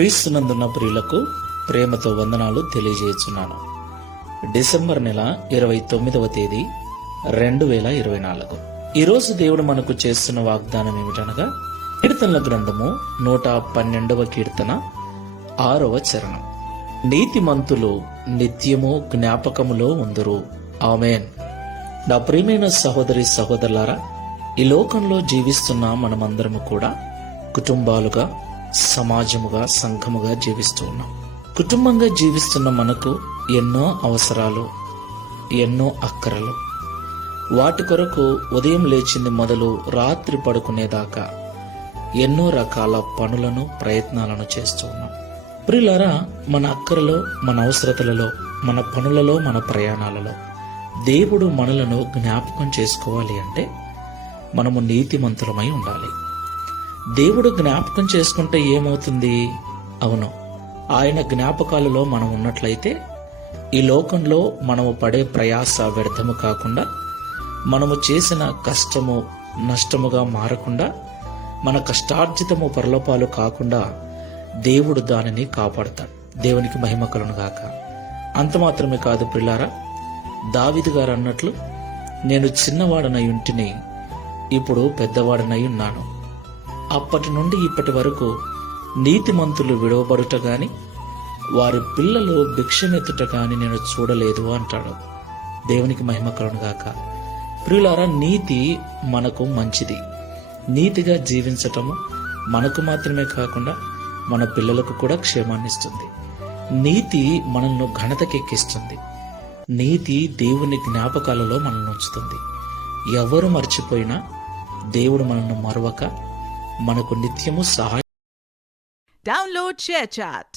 క్రీస్తునందున్న ప్రియులకు ప్రేమతో వందనాలు తెలియజేస్తున్నాను. డిసెంబర్ నెల 29వ తేదీ 2024. ఈరోజు దేవుడు మనకు చేస్తున్న వాగ్దానం ఏమిటనగా, కీర్తనల గ్రంథము 112వ కీర్తన 6వ చరణం. నీతిమంతులు నిత్యము జ్ఞాపకములో ఉందురు. ఆమేన్. నా ప్రియమైన సహోదరి సహోదరులారా, ఈ లోకంలో జీవిస్తున్న మనమందరము కూడా కుటుంబాలుగా, సమాజముగా, సంఘముగా జీవిస్తూ ఉన్నాం. కుటుంబంగా జీవిస్తున్న మనకు ఎన్నో అవసరాలు, ఎన్నో అక్కరలు. వాటి కొరకు ఉదయం లేచింది మొదలు రాత్రి పడుకునేదాకా ఎన్నో రకాల పనులను, ప్రయత్నాలను చేస్తూ ఉన్నాం. ప్రియులారా, మన అక్కరలో, మన అవసరతలలో, మన పనులలో, మన ప్రయాణాలలో దేవుడు మనలను జ్ఞాపకం చేసుకోవాలి అంటే మనము నీతిమంతులమై ఉండాలి. దేవుడు జ్ఞాపకం చేసుకుంటే ఏమవుతుంది? అవును, ఆయన జ్ఞాపకాలలో మనం ఉన్నట్లయితే ఈ లోకంలో మనము పడే ప్రయాస వ్యర్థము కాకుండా, మనము చేసిన కష్టము నష్టముగా మారకుండా, మన కష్టార్జితము పరలోపాలు కాకుండా దేవుడు దానిని కాపాడుతాడు. దేవునికి మహిమ కలుగును గాక. అంత మాత్రమే కాదు ప్రియులారా, దావీదు గారు అన్నట్లు, నేను చిన్నవాడనై ఉంటిని, ఇప్పుడు పెద్దవాడనై ఉన్నాను. అప్పటి నుండి ఇప్పటి వరకు నీతిమంతులు విడవబడుట గాని, వారి పిల్లలు భిక్షమెత్తుట గాని నేను చూడలేదు అంటాడు. దేవునికి మహిమ కలుగును గాక. ప్రియులారా, నీతి మనకు మంచిది. నీతిగా జీవించటము మనకు మాత్రమే కాకుండా మన పిల్లలకు కూడా క్షేమాన్నిస్తుంది. నీతి మనల్ని ఘనతకెక్కిస్తుంది. నీతి దేవుని జ్ఞాపకాలలో మనల్ని ఉంచుతుంది. ఎవరు మర్చిపోయినా దేవుడు మనల్ని మరవక మనకు నిత్యము సహాయం. Download ShareChat.